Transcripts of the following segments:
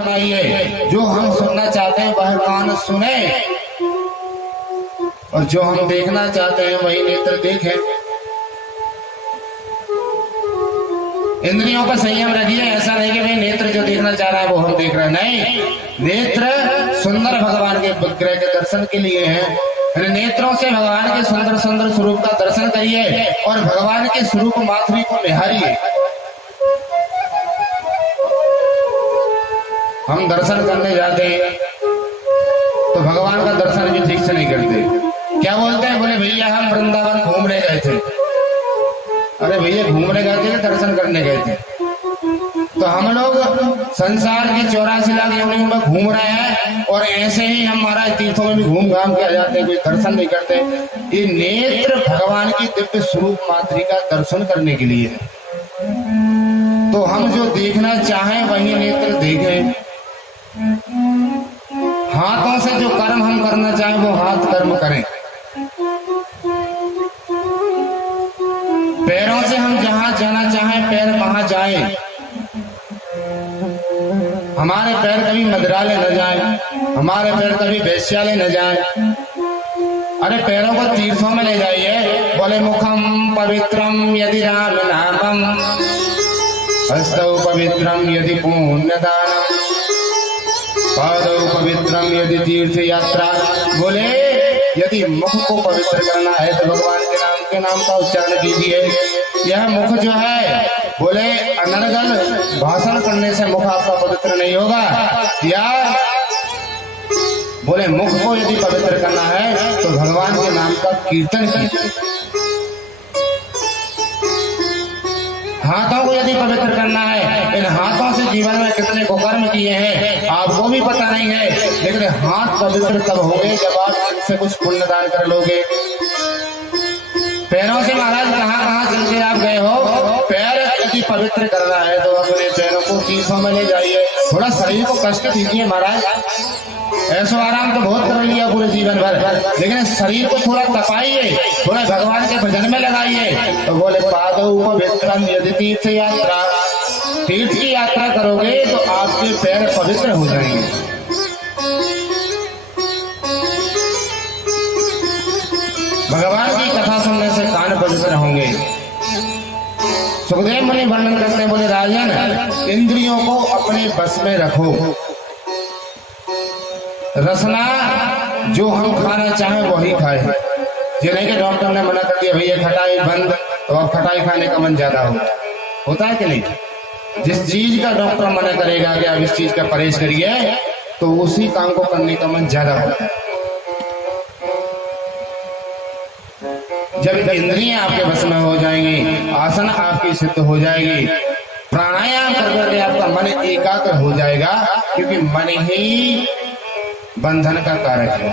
सुनाइए। जो हम सुनना चाहते हैं वह कान सुने, और जो हम देखना चाहते हैं वही नेत्र देखें। इंद्रियों का संयम रखिए। ऐसा नहीं कि भाई नेत्र जो देखना चाह रहा है वो हम देख रहे हैं, नहीं। नेत्र सुंदर भगवान के विग्रह के दर्शन के लिए है। नेत्रों से भगवान के सुंदर सुंदर स्वरूप का दर्शन करिए और भगवान के स्वरूप माधुरी को निहारिए। हम दर्शन करने जाते हैं तो भगवान का दर्शन भी ठीक से नहीं करते। क्या बोलते हैं? बोले भैया हम वृंदावन घूमने गए थे। अरे भैया घूमने गए थे, दर्शन करने गए थे। तो हम लोग संसार की 84 लाख योनियों में घूम रहे हैं और ऐसे ही हम महाराज तीर्थों में भी घूम घाम के आ जाते हैं, कोई दर्शन नहीं करते। ये नेत्र भगवान की दिव्य स्वरूप माधुरी का दर्शन करने के लिए है। तो हम जो देखना चाहें वही नेत्र देखें। हाथों से जो कर्म हम करना चाहें वो हाथ कर्म करें। पैरों से हम जहां जाना चाहें पैर वहां जाएं। हमारे पैर कभी मदिरालय न जाएं, हमारे पैर कभी वैश्यालय न जाएं। अरे पैरों को तीर्थों में ले जाइए। बोले मुखम पवित्रम यदि राम नामम, हस्तौ पवित्रम यदि पुण्यदानम, पादौ पवित्रम यदि तीर्थ यात्रा। बोले यदि मुख को पवित्र करना है तो भगवान के नाम का उच्चारण कीजिए। यह मुख जो है, बोले अनर्गल भाषण करने से मुख आपका पवित्र नहीं होगा। या बोले मुख को यदि पवित्र करना है तो भगवान के नाम का कीर्तन कीजिए। हाथों को यदि पवित्र करना है, इन हाथों से जीवन में कितने कुकर्म किए हैं आपको भी पता नहीं है, लेकिन हाथ पवित्र तब होंगे जब आप इनसे कुछ पुण्यदान कर लोगे। पैरों से महाराज कहाँ चल के आप गए हो। पैर यदि पवित्र करना है तो अपने पैरों को तीर्थों में ले जाइए। थोड़ा शरीर को कष्ट दीजिए महाराज। ऐसो आराम तो बहुत कर लिया पूरे जीवन भर, लेकिन शरीर को थोड़ा तपाइए, थोड़ा भगवान के भजन में लगाइए। तो बोले पादौ पवित्रम यदि तीर्थ यात्रा, तीर्थ की यात्रा करोगे तो आपके पैर पवित्र हो जाएंगे। भगवान की कथा सुनने से कान पवित्र होंगे। सुखदेव मुनि वर्णन करते हैं, बोले राजन इंद्रियों को अपने बस में रखो। रसना जो हम खाना चाहें वही खाए। ये नहीं कि डॉक्टर ने मना कर दिया भैया खटाई बंद, तो अब खटाई खाने का मन ज्यादा होता है कि नहीं। जिस चीज का डॉक्टर मना करेगा कि आप इस चीज का परहेज करिए तो उसी काम को करने का मन ज्यादा होता है। जब इंद्रियां आपके बस में हो जाएंगी, आसन आपकी सिद्ध हो जाएगी, प्राणायाम करके आपका मन एकाग्र हो जाएगा, क्योंकि मन ही बंधन का कारक है।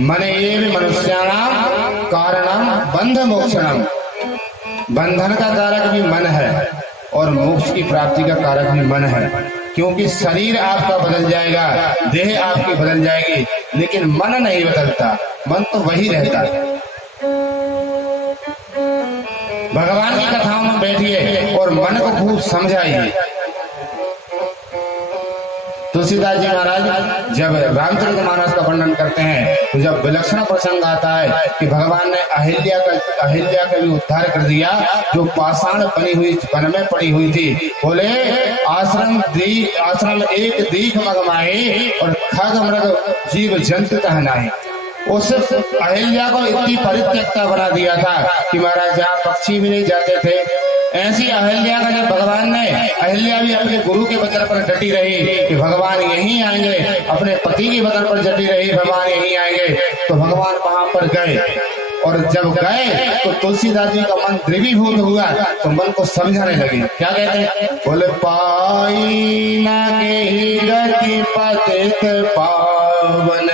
मन एव मनुष्याणाम कारणम बंध मोक्षणम। बंधन का कारक भी मन है और मोक्ष की प्राप्ति का कारक भी मन है। क्योंकि शरीर आपका बदल जाएगा, देह आपकी बदल जाएगी, लेकिन मन नहीं बदलता, मन तो वही रहता है। भगवान की कथाओं में बैठिए और मन को खूब समझाइए। तुलसीदास जी महाराज जब रामचरितमानस का वर्णन करते हैं तो जब विलक्षण प्रसंग आता है कि भगवान ने अहिल्या का भी उद्धार कर दिया, जो पाषाण बनी हुई वन में पड़ी हुई थी। बोले आश्रम एक दीख मगमाए और खग मृग जीव जंतु कहनाए। उस अहिल्या को इतनी परित्यक्ता बना दिया था कि महाराज जहाँ पक्षी भी नहीं जाते थे, ऐसी अहिल्या का जब भगवान ने, अहिल्या भी अपने गुरु के वचन पर डटी रही कि भगवान यहीं आएंगे, अपने पति के वचन पर डटी रही भगवान यहीं आएंगे, तो भगवान वहां पर गए। और जब गए तो तुलसीदास जी का मन द्रवीभूत हुआ, तो मन को समझाने लगे। क्या कहते हैं? बोले पाई न के गति पतित पावन,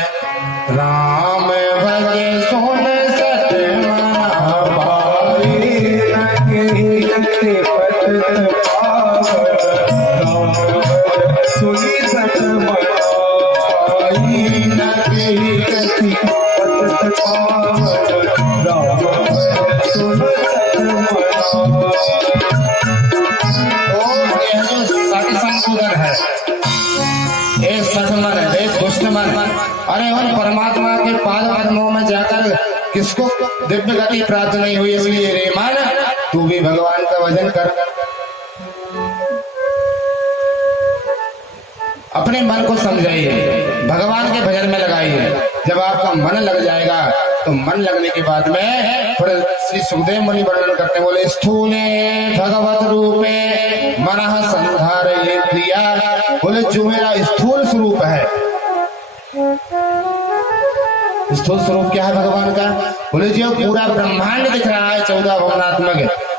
राम भज सुन सत मना पाई न के गति पतित पावन, राम सुनी सत मना पाई न के गति पतित पावन, राम सुन सत मना। तो यह जो सत्संग है सठ मन, रे दुष्ट मन, अरे उन परमात्मा के पाद पद्मों में जाकर किसको दिव्य गति प्राप्त नहीं हुई। इसलिए रे मन तू भी भगवान का भजन कर, अपने मन को समझाइए, भगवान के भजन में लगाइए। जब आपका मन लग जाएगा तो मन लगने के बाद में फिर श्री सुखदेव मुनि वर्णन करते हैं, बोले स्थूले भगवत रूपे मनः संधारये प्रिया। बोले जो मेरा स्थूल स्वरूप है, स्थूल स्वरूप क्या है भगवान का? बोले जो पूरा ब्रह्मांड दिख रहा है 14 भुवनात्मक,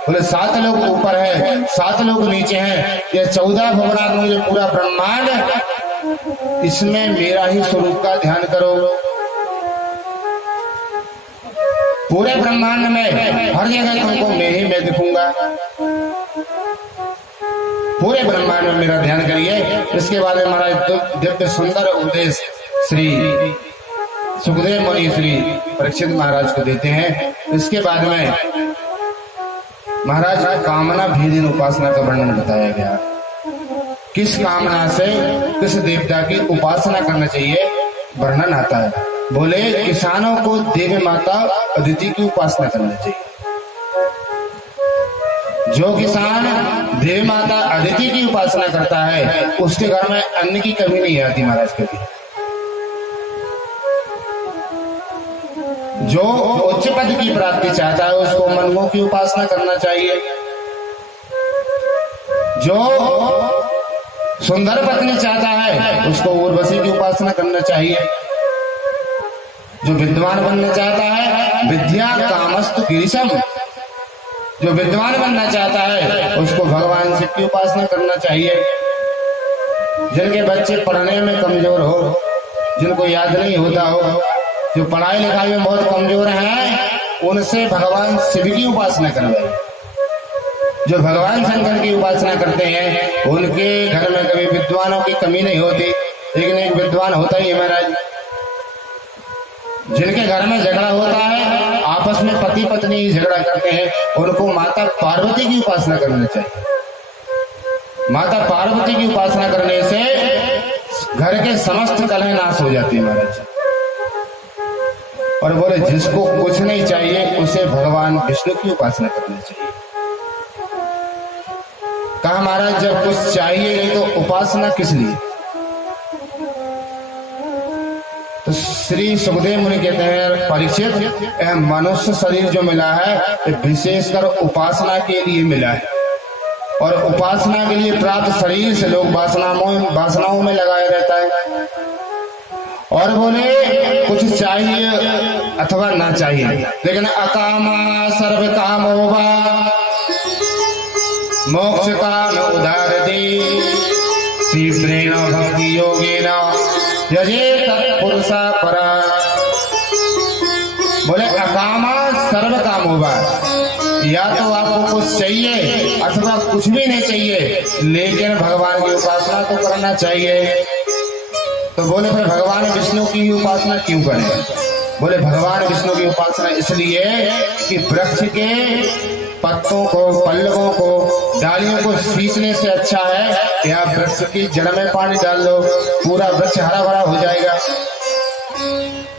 बोले 7 लोग ऊपर है 7 लोग नीचे हैं, ये 14 भुवनात्मक जो पूरा ब्रह्मांड, इसमें मेरा ही स्वरूप का ध्यान करो। पूरे ब्रह्मांड में हर जगह तुमको मैं दिखूंगा, पूरे ब्रह्मांड में मेरा ध्यान करिए। इसके बाद में महाराज दिव्य सुंदर उपदेश श्री सुखदेव मुनि श्री परीक्षित महाराज को देते हैं। इसके बाद में महाराज कामना भेदीन उपासना का वर्णन बताया गया, किस कामना से किस देवता की उपासना करना चाहिए वर्णन आता है। बोले किसानों को देवी माता अदिति की उपासना करना चाहिए। जो किसान देवी माता अदिति की उपासना करता है उसके घर में अन्न की कमी नहीं आती महाराज कभी। जो उच्च पद की प्राप्ति चाहता है उसको मनगों की उपासना करना चाहिए। जो सुंदर पत्नी चाहता है उसको उर्वशी की उपासना करना चाहिए। जो विद्वान बनना चाहता है विद्या कामस्तु गिरिशम, जो विद्वान बनना चाहता है उसको भगवान शिव की उपासना करना चाहिए। जिनके बच्चे पढ़ने में कमजोर हो, जिनको याद नहीं होता हो, जो पढ़ाई लिखाई में बहुत कमजोर हैं, उनसे भगवान शिव की उपासना करवाए। जो भगवान शंकर की उपासना करते हैं उनके घर में कभी विद्वानों की कमी नहीं होती, लेकिन एक विद्वान होता ही है महाराज। जिनके घर में झगड़ा होता है, आपस में पति पत्नी झगड़ा करते हैं, उनको माता पार्वती की उपासना करना चाहिए। माता पार्वती की उपासना करने से घर के समस्त कलह नाश हो जाती है महाराज। और बोले जिसको कुछ नहीं चाहिए उसे भगवान विष्णु की उपासना करनी चाहिए। कहा महाराज जब कुछ चाहिए नहीं तो उपासना किस लिए? तो श्री सुखदेव मुनि कहते हैं परीक्षित, मनुष्य शरीर जो मिला है विशेषकर उपासना के लिए मिला है, और उपासना के लिए प्राप्त शरीर से लोग वासनाओं में लगाए रहता है। और बोले कुछ चाहिए अथवा ना चाहिए, लेकिन अकामा सर्व काम होगा मोक्ष काम उदार दे तीव्रेण भक्ति योगेन यजे तत्पुरुषा परा। बोले अकामा सर्व काम होगा, या तो आपको कुछ चाहिए अथवा कुछ भी नहीं चाहिए, लेकिन भगवान की उपासना तो करना चाहिए। तो बोले फिर भगवान विष्णु की ही उपासना क्यों करें? बोले भगवान विष्णु की उपासना इसलिए कि वृक्ष के पत्तों को, पल्लवों को, डालियों को सींचने से अच्छा है कि आप वृक्ष की जड़ में पानी डाल दो, पूरा वृक्ष हरा भरा हो जाएगा।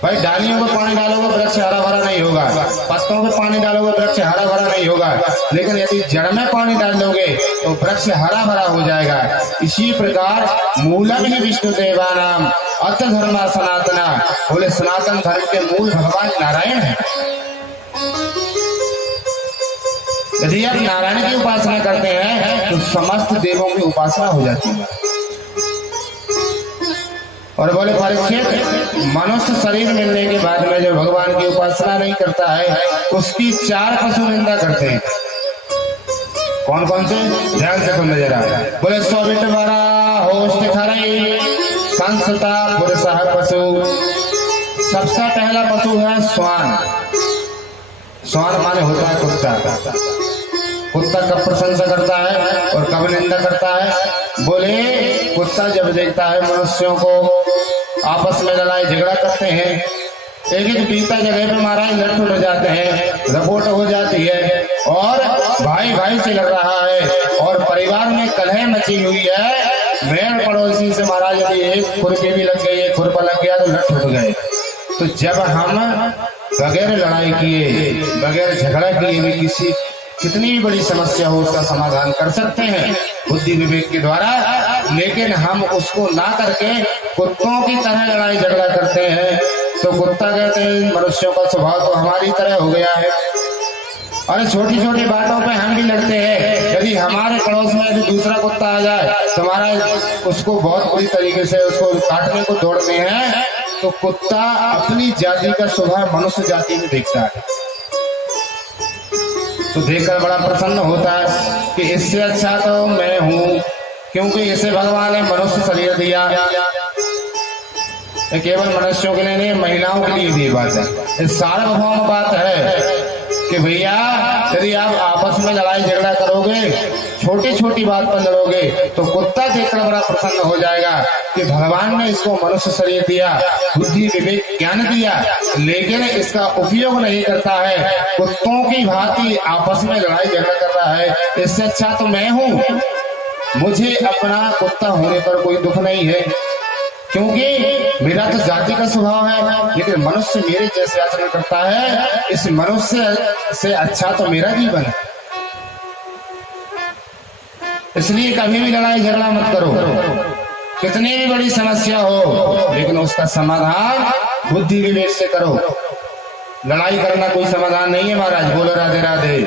भाई डालियों में पानी डालोगे वृक्ष हरा भरा नहीं होगा, पत्तों में पानी डालोगे वृक्ष हरा भरा नहीं होगा, लेकिन यदि जड़ में पानी डाल दोगे तो वृक्ष हरा भरा हो जाएगा। इसी प्रकार मूलम ही विष्णु देवानाम अत धर्मा सनातना। बोले सनातन धर्म के मूल भगवान नारायण है। यदि आप नारायण की उपासना करते हैं तो समस्त देवों की उपासना हो जाती है। और बोले परीक्षित, मनुष्य शरीर मिलने के बाद में जो भगवान की उपासना नहीं करता है उसकी 4 पशु निंदा करते हैं। कौन कौन से? ध्यान से सुनने जरा। बोले सोबिट बरा होस्ट खरई संसता पुरुषा पशु। सबसे पहला पशु है श्वान। श्वान माने होता है कुत्ता। कुत्ता कब प्रशंसा करता है और कब निंदा करता है? बोले कुत्ता जब देखता है मनुष्यों को आपस में लड़ाई झगड़ा करते हैं, एक पीता जगह पे महाराज लड़ उड़ जाते हैं, रपोट हो जाती है, और भाई भाई से लड़ रहा है और परिवार में कलह मची हुई है, मेर पड़ोसी से महाराज यदि एक खुरपी भी लग गई, एक खुरपा लग गया तो लठ उठ गए। तो जब हम बगैर लड़ाई किए, बगैर झगड़ा किए भी किसी कितनी भी बड़ी समस्या हो उसका समाधान कर सकते हैं बुद्धि विवेक के द्वारा, लेकिन हम उसको ना करके कुत्तों की तरह लड़ाई झगड़ा करते हैं। तो कुत्ता कहते हैं मनुष्यों का स्वभाव तो हमारी तरह हो गया है, और छोटी छोटी बातों पे हम भी लड़ते हैं। यदि हमारे पड़ोस में यदि दूसरा कुत्ता आ जाए तो हमारा उसको बहुत बुरी तरीके से उसको काटने को दौड़ते हैं, तो कुत्ता अपनी जाति का स्वभाव मनुष्य जाति में देखता है, तो देखकर बड़ा प्रसन्न होता है कि इससे अच्छा तो मैं हूँ, क्योंकि इसे भगवान ने मनुष्य शरीर दिया। ये केवल मनुष्यों के लिए नहीं, महिलाओं के लिए भी बात है। ये सार्वभौम बात है कि भैया यदि आप आपस में लड़ाई झगड़ा करोगे, छोटी छोटी बात पर लड़ोगे, तो कुत्ता देखकर बड़ा प्रसन्न हो जाएगा कि भगवान ने इसको मनुष्य शरीर दिया, बुद्धि विवेक ज्ञान दिया, लेकिन इसका उपयोग नहीं करता है, कुत्तों की भांति आपस में लड़ाई झगड़ा कर रहा है। इससे अच्छा तो मैं हूँ, मुझे अपना कुत्ता होने पर कोई दुख नहीं है, क्योंकि मेरा तो जाति का स्वभाव है, लेकिन मनुष्य मेरे जैसे आचरण करता है, इस मनुष्य से अच्छा तो मेरा जीवन है। इसलिए कभी भी लड़ाई झगड़ा मत करो, कितनी भी बड़ी समस्या हो, लेकिन उसका समाधान बुद्धि विवेक से करो। लड़ाई करना कोई समाधान नहीं है महाराज। बोलो राधे राधे।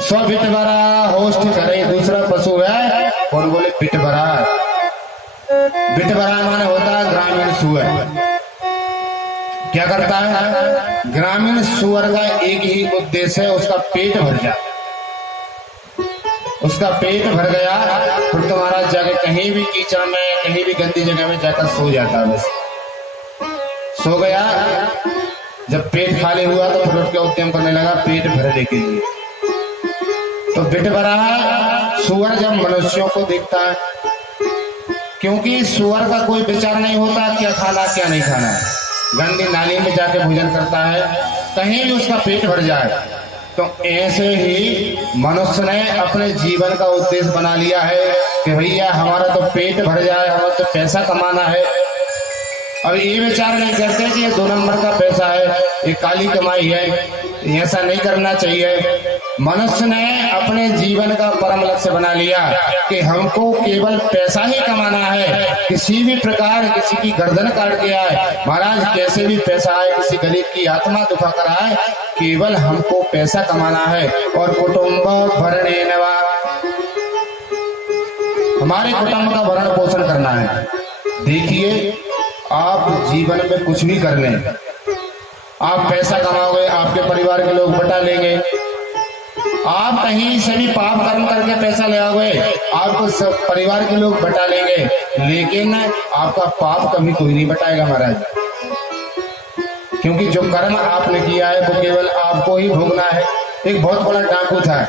स्व बिटबरा होस्ट करे दूसरा पशु है, कौन बोले बिटबरा। बिटबरा माने होता है ग्रामीण सुअर। क्या करता है? ग्रामीण सुअर का एक ही उद्देश्य है, उसका पेट भर जाए। उसका पेट भर गया फिर तुम्हारा जाके कहीं भी कीचड़ में, कहीं भी गंदी जगह में जाकर सो जाता है। बस सो गया, जब पेट खाली हुआ तो फिर उठ के उद्यम करने लगा पेट भरने के लिए। तो बिटबरा सुअर जब मनुष्यों को देखता है, क्योंकि सुअर का कोई विचार नहीं होता क्या खाना क्या नहीं खाना, गंदी नाली में जाके भोजन करता है, कहीं भी उसका पेट भर जाए। तो ऐसे ही मनुष्य ने अपने जीवन का उद्देश्य बना लिया है कि भैया हमारा तो पेट भर जाए, हमारा तो पैसा कमाना है। अब ये विचार नहीं करते कि ये 2 नंबर का पैसा है, ये काली कमाई है, ऐसा नहीं करना चाहिए। मनुष्य ने अपने जीवन का परम लक्ष्य बना लिया कि हमको केवल पैसा ही कमाना है, किसी भी प्रकार किसी की गर्दन काट के आए महाराज, कैसे भी पैसा आए, किसी गरीब की आत्मा दुखा कर आए, केवल हमको पैसा कमाना है। और कुटुंब भरणे नवा, हमारे कुटुंब का भरण पोषण करना है। देखिए आप जीवन में कुछ भी कर लें, आप पैसा कमाओगे, आपके परिवार के लोग बटा लेंगे। आप कहीं से भी पाप कर्म करके पैसा ले आओगे, आपको सब परिवार के लोग बटा लेंगे, लेकिन आपका पाप कभी कोई नहीं बटाएगा महाराज, क्योंकि जो कर्म आपने किया है वो केवल आपको ही भोगना है। एक बहुत बड़ा डाकू था,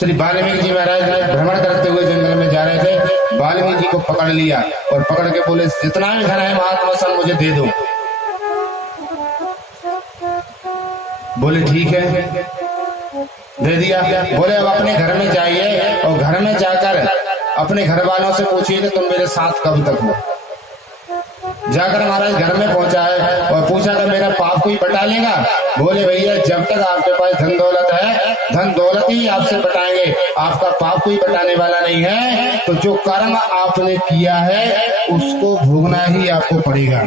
श्री वाल्मीकि जी महाराज भ्रमण करते हुए जंगल में जा रहे थे, वाल्मीकि जी को पकड़ लिया और पकड़ के बोले जितना भी धन है महात्मा सब मुझे दे दो। बोले ठीक है, दे दिया। बोले अब अपने घर में जाइए और घर में जाकर अपने घर वालों से पूछिए कि तुम मेरे साथ कब तक हो। जाकर महाराज घर में पहुंचा है और पूछा कि मेरा पाप कोई बटा लेगा। बोले भैया जब तक आपके पास धन दौलत है, धन दौलत ही आपसे बटाएंगे, आपका पाप कोई बटाने वाला नहीं है। तो जो कर्म आपने किया है उसको भोगना ही आपको पड़ेगा।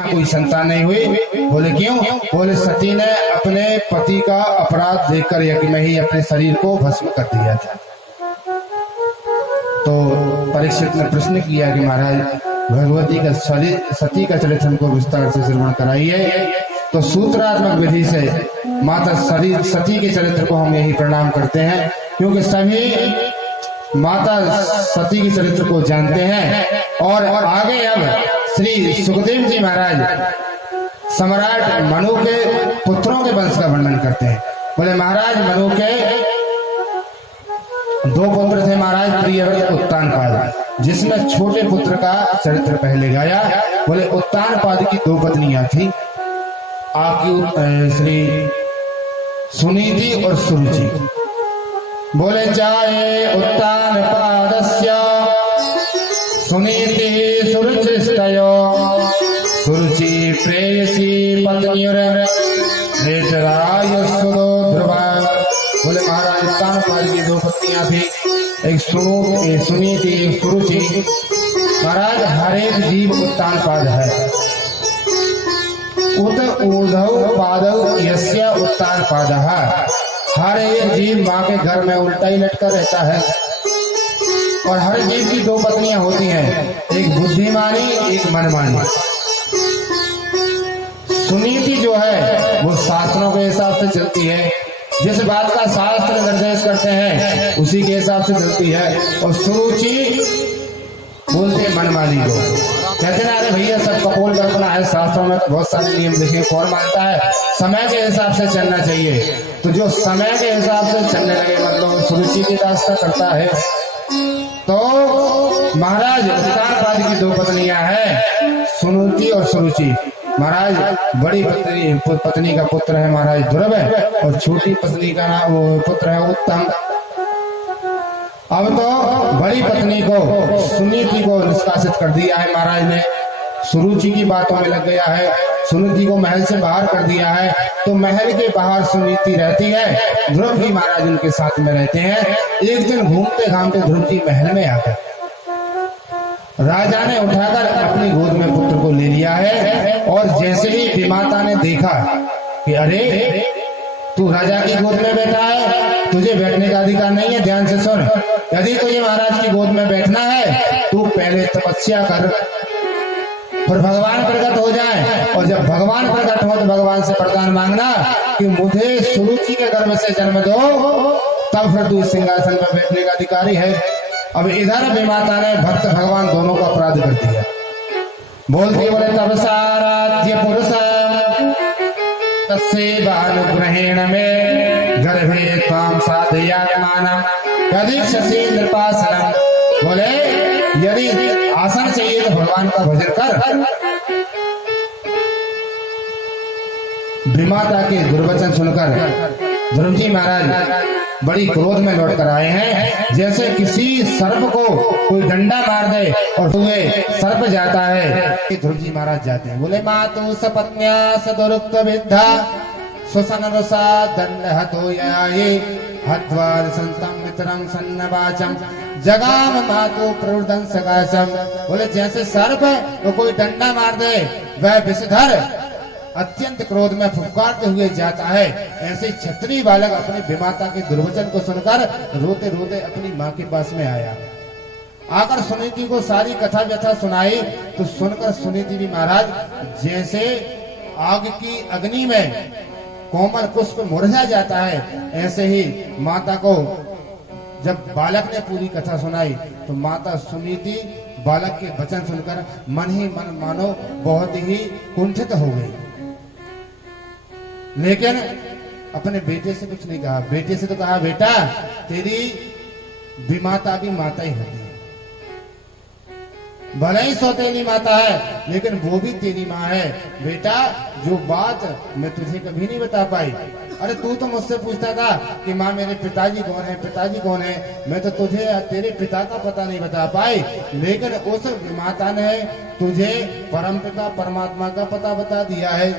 कोई संतान नहीं हुई। बोले क्यों? बोले सती ने अपने पति का अपराध देखकर यज्ञ में ही अपने शरीर को भस्म कर दिया था। तो परीक्षित ने प्रश्न किया कि महाराज भगवती का सती का चरित्र हमको विस्तार से श्रवण कराइए। तो सूत्रात्मक विधि से माता सती के चरित्र को हम यही प्रणाम करते हैं, क्योंकि सभी माता सती के चरित्र को जानते हैं। और आगे अब श्री सुखदेव जी महाराज सम्राट मनु के पुत्रों के वंश का वर्णन करते हैं। बोले महाराज मनु के 2 पुत्र थे महाराज, प्रियव्रत उत्तानपाद, जिसमें छोटे पुत्र का चरित्र पहले गाया। बोले उत्तानपाद की 2 पत्नियां थी, आपकी श्री सुनीति और सुरुचि। बोले चाहे उत्तान सुनीति सुरुचिस्तयो सुरुचि प्रेयसी पत्नियों सुनो ध्रुवा। बोले महाराज उत्तानपाद की दो पत्नियां थी, एक सुनीति एक सुरुचि। महाराज हर एक जीव उत्तानपाद है। उत ऊर्ध्व पादव यस्य उत्तानपादः। हर एक जीव माँ के घर में उल्टा ही लटका रहता है। और हर जीव की दो पत्नियां होती हैं, एक बुद्धिमानी एक मनमानी। सुनीति जो है वो शास्त्रों के हिसाब से चलती है, जिस बात का शास्त्र निर्देश करते हैं उसी के हिसाब से चलती है। और सुरुचि बोलते हैं मनमानी को, कहते ना अरे भैया सब कपोल कल्पना है, शास्त्रों में तो बहुत सारे नियम लिखे, कौन मानता है, समय के हिसाब से चलना चाहिए। तो जो समय के हिसाब से चलने लगे मतलब सुरुचि की रास्ता करता है। तो महाराज उत्तानपाद की दो पत्नियां हैं, सुनीति और सुरुचि। महाराज बड़ी पत्नी का पुत्र है महाराज ध्रुव है, और छोटी पत्नी का नाम वो पुत्र है उत्तम। अब तो बड़ी पत्नी को सुनीति को निष्कासित कर दिया है महाराज ने, सुरुचि की बातों में लग गया है, सुनीति को महल से बाहर कर दिया है। तो महल के बाहर सुनीति रहती है, ध्रुव भी महाराज उनके साथ में रहते हैं। एक दिन घूमते घामते ध्रुव जी महल में आकर राजा ने उठाकर अपनी गोद में पुत्र को ले लिया है। और जैसे ही विमाता ने देखा कि अरे तू राजा की गोद में बैठा है, तुझे बैठने का अधिकार नहीं है, ध्यान से सुन। यदि तुझे महाराज की गोद में बैठना है तू पहले तपस्या कर, फिर भगवान प्रकट हो जाए। और जब भगवान प्रकट हो तो भगवान से वरदान मांगना कि मुझे सुरुचि के गर्भ से जन्म दो, तब फिर तू सिंहासन पर बैठने का अधिकारी है। अब इधर विमाता ने भक्त भगवान दोनों को अपराध कर दिया। बोलते बोले तब साराध्य पुरुष तस्सेवानुग्रहेण में गर्भे त्वां साधयात्मानं यदीक्षसे नृपासनं। बोले यदि आसन चाहिए तो भगवान का भजन कर। विमाता के दुर्वचन सुनकर ध्रुव जी महाराज बड़ी क्रोध में लौट कर आए हैं। जैसे किसी सर्प को कोई डंडा मार दे और तुम्हें सर्प जाता है, ध्रुव जी महाराज जाते हैं। बोले मातु सपत्न्या सदुरुक्त विद्धा स्वसनरुषा दंड हतोयाये हत्वा संतम मित्रं सन्नवाचम जगाम मातु प्रवृदन सकाशम। बोले जैसे सर्प तो कोई डंडा मार दे वह विषधर अत्यंत क्रोध में फुफकारते हुए जाता है, ऐसे क्षत्रिय बालक अपने विमाता के दुर्वचन को सुनकर रोते रोते अपनी माँ के पास में आया। आकर सुनीति को सारी कथा व्यथा सुनाई तो सुनकर सुनीति भी महाराज जैसे आग की अग्नि में कोमल पुष्प मुरझा जाता है, ऐसे ही माता को जब बालक ने पूरी कथा सुनाई तो माता सुनीति बालक के वचन सुनकर मन ही मन मानो बहुत ही कुंठित हो गई। लेकिन अपने बेटे से कुछ नहीं कहा। बेटे से तो कहा बेटा तेरी विमाता भी माता ही होती है, भले ही सौतेली माता है लेकिन वो भी तेरी माँ है। बेटा जो बात मैं तुझे कभी नहीं बता पाई, अरे तू तो मुझसे पूछता था कि माँ मेरे पिताजी कौन है, पिताजी कौन है, मैं तो तुझे तेरे पिता का पता नहीं बता पाई, लेकिन उस माता ने तुझे परमपिता परमात्मा का पता बता दिया है।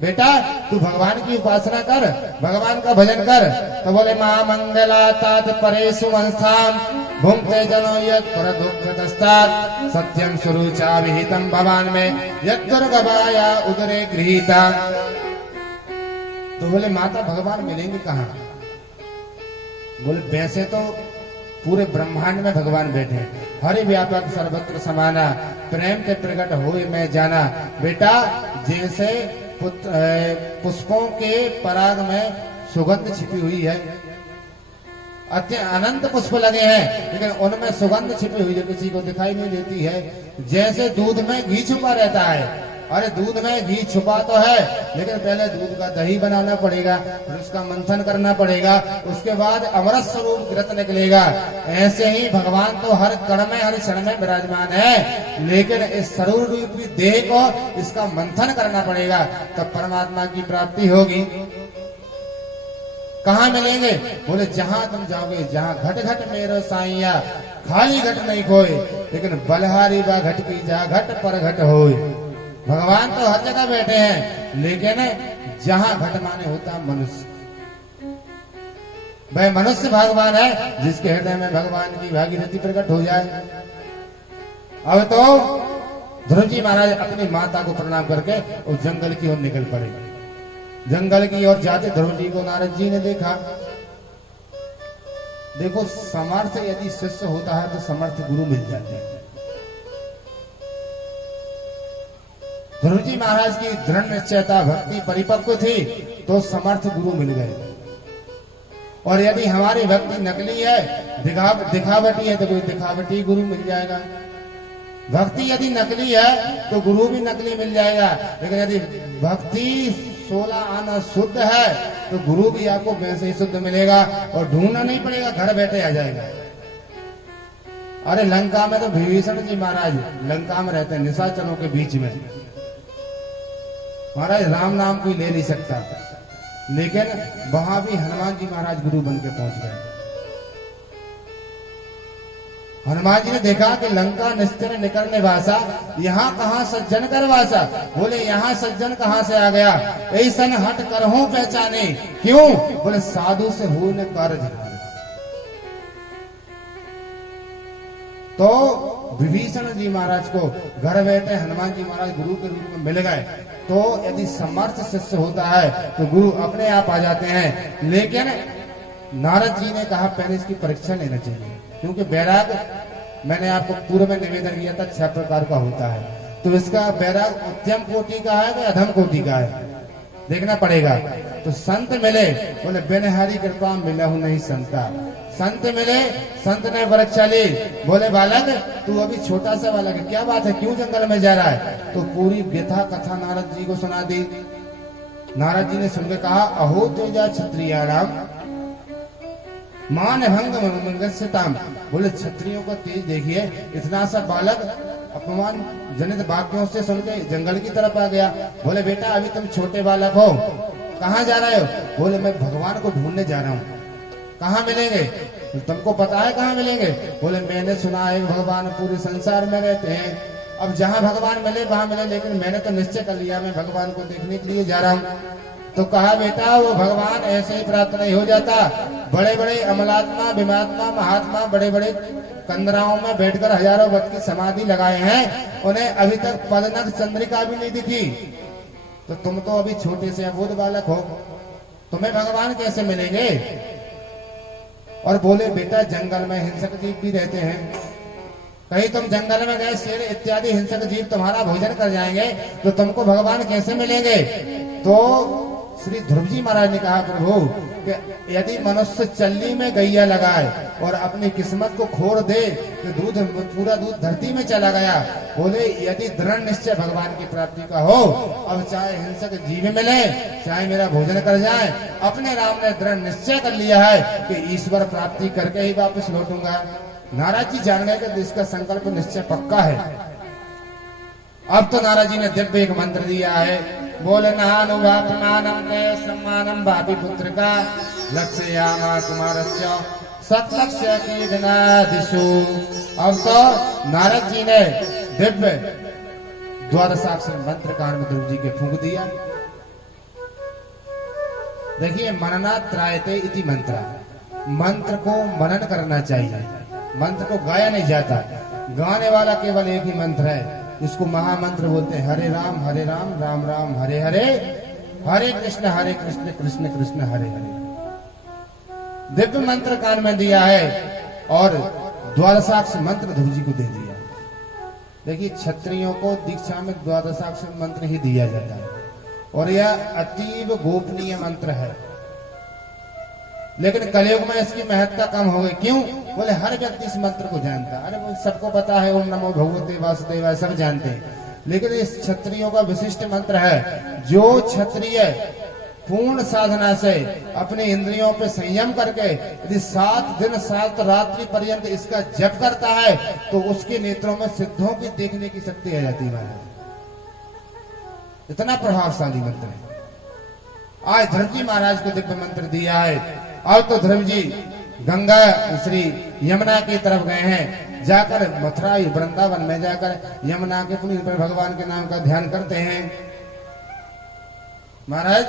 बेटा तू भगवान की उपासना कर, भगवान का भजन कर। तो बोले माँ मंगला तात परेषु वंस्थाम भुंक्ते जनो यत् पर दुःख दस्तात् सत्यम सुरुचा विहितम भवान में यत् दुर्गवाया उदरे गृहीता। तो बोले माता भगवान मिलेंगे कहाँ? बोले वैसे तो पूरे ब्रह्मांड में भगवान बैठे, हरि व्यापक सर्वत्र समाना प्रेम के प्रकट हुए मैं जाना। बेटा जैसे पुष्पों के पराग में सुगंध छिपी हुई है, अनंत पुष्प लगे हैं लेकिन उनमें सुगंध छिपी हुई जो किसी को दिखाई नहीं देती है। जैसे दूध में घी छुपा रहता है, अरे दूध में घी छुपा तो है लेकिन पहले दूध का दही बनाना पड़ेगा, फिर उसका मंथन करना पड़ेगा, उसके बाद अमृत स्वरूप घृत निकलेगा। ऐसे ही भगवान तो हर कण में हर क्षण में विराजमान है, लेकिन इस स्वरूप रूपी देह को इसका मंथन करना पड़ेगा तब परमात्मा की प्राप्ति होगी। कहाँ मिलेंगे? बोले जहां तुम जाओगे, जहां घट घट मेरो साइया खाली घट नहीं कोई, लेकिन बलहारी बा घट की जा घट पर घट होए। भगवान तो हर जगह बैठे हैं, लेकिन जहां घट माने होता मनुष्य, वह मनुष्य भगवान है जिसके हृदय में भगवान की भागीरथी प्रकट हो जाए। अब तो ध्रुव जी महाराज अपनी माता को प्रणाम करके और जंगल की ओर निकल पड़े। जंगल की ओर जाते ध्रुव जी को नारद जी ने देखा। देखो, समर्थ यदि शिष्य होता है तो समर्थ गुरु मिल जाते हैं। ध्रुव जी महाराज की दृढ़ निश्चयता भक्ति परिपक्व थी तो समर्थ गुरु मिल गए। और यदि हमारी भक्ति नकली है, दिखावटी है, तो कोई दिखावटी गुरु मिल जाएगा। भक्ति यदि नकली है तो गुरु भी नकली मिल जाएगा, लेकिन यदि भक्ति 16 आना शुद्ध है तो गुरु भी आपको वैसे ही शुद्ध मिलेगा और ढूंढना नहीं पड़ेगा, घर बैठे आ जाएगा। अरे लंका में तो विभीषण जी महाराज लंका में रहते हैं, निशाचरों के बीच में। महाराज राम नाम कोई ले नहीं सकता, लेकिन वहां भी हनुमान जी महाराज गुरु बन के पहुंच गए। हनुमान जी ने देखा कि लंका निश्चर निकलने वासा, यहाँ कहाँ सज्जन कर वासा। बोले यहाँ सज्जन कहाँ से आ गया, ऐसन हट कर हूं पहचाने। क्यों? बोले साधु से हो न कार्य। तो विभीषण जी महाराज को घर बैठे हनुमान जी महाराज गुरु के रूप में मिल गए। तो यदि समर्थ शिष्य होता है तो गुरु अपने आप आ जाते हैं। लेकिन नारद जी ने कहा पहले इसकी परीक्षा लेना चाहिए, क्योंकि बैराग मैंने आपको पूर्व में निवेदन किया था 6 प्रकार का होता है। तो इसका बैराग उद्यम कोटि का है कि अधम कोटि का है, देखना पड़ेगा। तो संत मिले, बोले बिनहरी कृपा मिलहु नहीं संता। संत मिले, संत ने परीक्षा ली। बोले बालक तू अभी छोटा सा बालक है, क्या बात है, क्यों जंगल में जा रहा है? तो पूरी व्यथा कथा नारद जी को सुना दी। नारद जी ने सुनकर कहा अहो तेजा क्षत्रियाणाम मान भंग मंगस्यताम। बोले क्षत्रियों का तेज देखिए, इतना सा बालक अपमान जनित वाक्यों से सुनकर जंगल की तरफ आ गया। बोले बेटा अभी तुम छोटे बालक हो, कहाँ जा रहे हो? बोले मैं भगवान को ढूंढने जा रहा हूँ। कहाँ मिलेंगे? तो तुमको पता है कहाँ मिलेंगे? बोले मैंने सुना है भगवान पूरे संसार में रहते हैं, अब जहाँ भगवान मिले वहां मिले, लेकिन मैंने तो निश्चय कर लिया मैं भगवान को देखने के लिए जा रहा हूँ। तो कहा बेटा वो भगवान ऐसे ही प्राप्त नहीं हो जाता। बड़े बड़े अमलात्मा विमात्मा महात्मा बड़े बड़े कंदराओं में बैठकर हजारों वर्ष की समाधि लगाए हैं, उन्हें अभी तक पलनक चंद्रिका भी नहीं दिखी। तो तुम तो अभी छोटे से अबोध बालक हो, तुम्हें भगवान कैसे मिलेंगे? और बोले बेटा जंगल में हिंसक जीव भी रहते हैं, कहीं तुम जंगल में गए शेर इत्यादि हिंसक जीव तुम्हारा भोजन कर जाएंगे तो तुमको भगवान कैसे मिलेंगे? तो श्री ध्रुव जी महाराज ने कहा प्रभु कि यदि मनुष्य चल्ली में गैया लगाए और अपनी किस्मत को खोर दे तो पूरा दूध धरती में चला गया। बोले यदि दृढ़ निश्चय भगवान की प्राप्ति का हो, अब चाहे हिंसक जीव मिले चाहे मेरा भोजन कर जाए, अपने राम ने दृढ़ निश्चय कर लिया है कि ईश्वर प्राप्ति करके ही वापस लौटूंगा। नारद जी जान गए कि इसका संकल्प निश्चय पक्का है। अब तो नारद जी ने दिव्य एक मंत्र दिया है, बोले नानुभापमानम दे सम्मानम भाभी पुत्र का लक्ष्य यामा कुमारस्य सतलक्ष्य की दिशु। अब तो नारद जी ने दिव्य द्वादशाक्षर मंत्र कान में ध्रुव जी के फूंक दिया। देखिए मनना त्रायते इति मंत्र, मंत्र को मनन करना चाहिए, मंत्र को गाया नहीं जाता। गाने वाला केवल एक ही मंत्र है, इसको महामंत्र बोलते हैं। हरे राम राम राम हरे हरे, हरे कृष्ण कृष्ण कृष्ण हरे हरे। दिव्य मंत्र कान में दिया है और द्वादशाक्षर मंत्र ध्रुव जी को दे दिया। देखिए क्षत्रियों को दीक्षा में द्वादशाक्षर मंत्र ही दिया जाता है और यह अतीव गोपनीय मंत्र है। लेकिन कलयुग में इसकी महत्ता कम हो गई। क्यों? बोले हर व्यक्ति इस मंत्र को जानता है। अरे वो सबको पता है ओम नमो भगवते वासुदेवाय, सब जानते हैं, लेकिन इस क्षत्रियों का विशिष्ट मंत्र है। जो क्षत्रिय पूर्ण साधना से अपने इंद्रियों पे संयम करके यदि 7 दिन 7 रात्रि पर्यंत इसका जप करता है तो उसके नेत्रों में सिद्धों की देखने की शक्ति आ जाती है। इतना प्रभावशाली मंत्र है। आज ध्रुव जी महाराज को दिव्य मंत्र दिया है। अब तो ध्रुव जी गंगा श्री यमुना की तरफ गए हैं, जाकर मथुरा वृंदावन में जाकर यमुना के पुण्य पर भगवान के नाम का ध्यान करते हैं। महाराज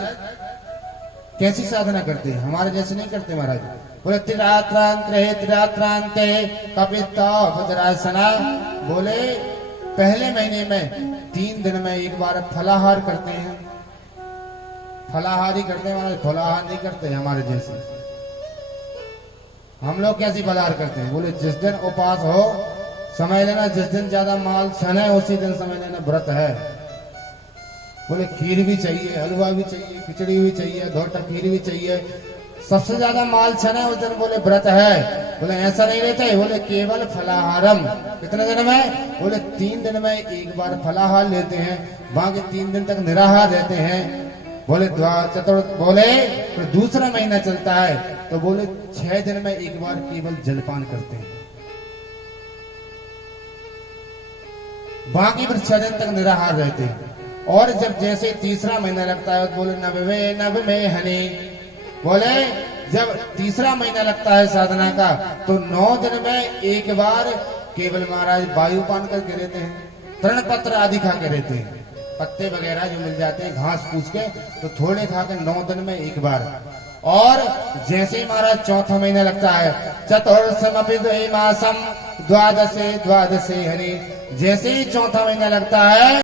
कैसी साधना करते हैं, हमारे जैसे नहीं करते महाराज। बोले त्रिरात्रांते कपित्ता वज्रासना, बोले पहले महीने में 3 दिन में एक बार फलाहार करते हैं, फलाहार ही करते हैं महाराज, फलाहार नहीं करते हमारे जैसे। हम लोग कैसी फलाहार करते हैं, बोले जिस दिन उपवास हो समझ लेना, जिस दिन ज्यादा माल छन है उसी दिन समझ लेना व्रत है। बोले खीर भी चाहिए, हलवा भी चाहिए, खिचड़ी भी चाहिए, घोटा खीर भी चाहिए, सबसे ज्यादा माल छन है उस दिन बोले व्रत है। बोले ऐसा नहीं रहते, बोले केवल फलाहारम। कितने दिन में, बोले 3 दिन में एक बार फलाहार लेते हैं, बाकी 3 दिन तक निराहार रहते हैं। बोले चतुर्थ, बोले तो दूसरा महीना चलता है तो बोले 6 दिन में एक बार केवल जलपान करते हैं, बाकी फिर 6 दिन तक निराहार रहते हैं। और जब जैसे तीसरा महीना लगता है तो बोले नव में हनी, बोले जब तीसरा महीना लगता है साधना का तो 9 दिन में एक बार केवल महाराज वायुपान करके रहते हैं, तृण पत्र आदि खा के रहते हैं, पत्ते वगैरह जो मिल जाते हैं घास फूस के, तो थोड़े खा के 9 दिन में एक बार। और जैसे ही महाराज चौथा महीना लगता है, चतुर्थमपि मासम द्वादशे हरि, जैसे ही चौथा महीना लगता है